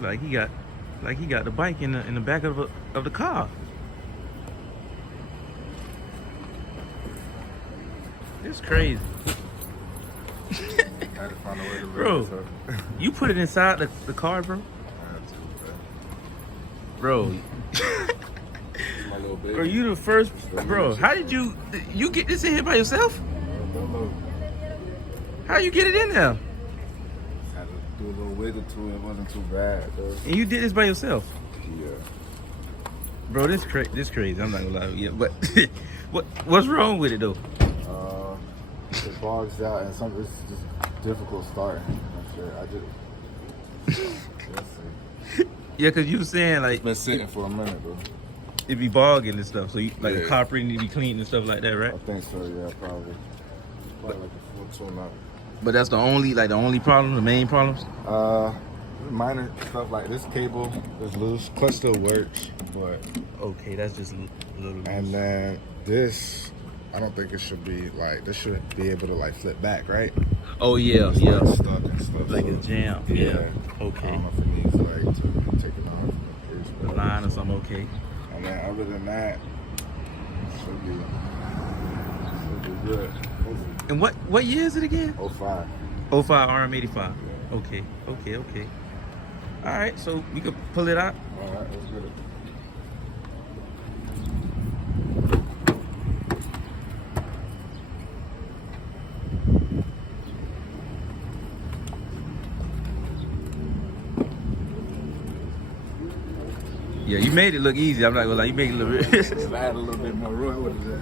Like he got the bike in the back of the car. It's crazy. I had to find a way to Bro, you put it inside the car, bro? I had to, Bro. my little baby. Bro, you the first, bro. How did you get this in here by yourself? How you get it in there? Had to do a little wiggle to it. It wasn't too bad, though. And you did this by yourself? Yeah. Bro, this crazy. I'm not gonna lie to you. But what's wrong with it though? It bogs out and it's just difficult starting. That's it. Let's see. Yeah, cause you were saying like It's been sitting for a minute, bro. it be bogging and stuff. So you like Yeah. the car pretty need to be cleaned and stuff like that, right? I think so, yeah, probably. Probably like a full tune up. But that's the only problem, the main problems. Minor stuff like this cable is loose. Clutch still works, but Okay, that's just a little. and then this, I don't think it should be like this should be able to like flip back, right? Oh yeah, It's yeah. like stuck and stuff. Like so, it's jammed. Yeah. I Okay. don't know if it needs like to be taken off. The line or something. Okay. And then other than that, should be good. And what year is it again? 05. 05 RM85. Okay. All right, so we could pull it out. All right, let's get it. Yeah, you made it look easy. I'm not gonna lie, you made it look. If I had a little bit more room, what is that?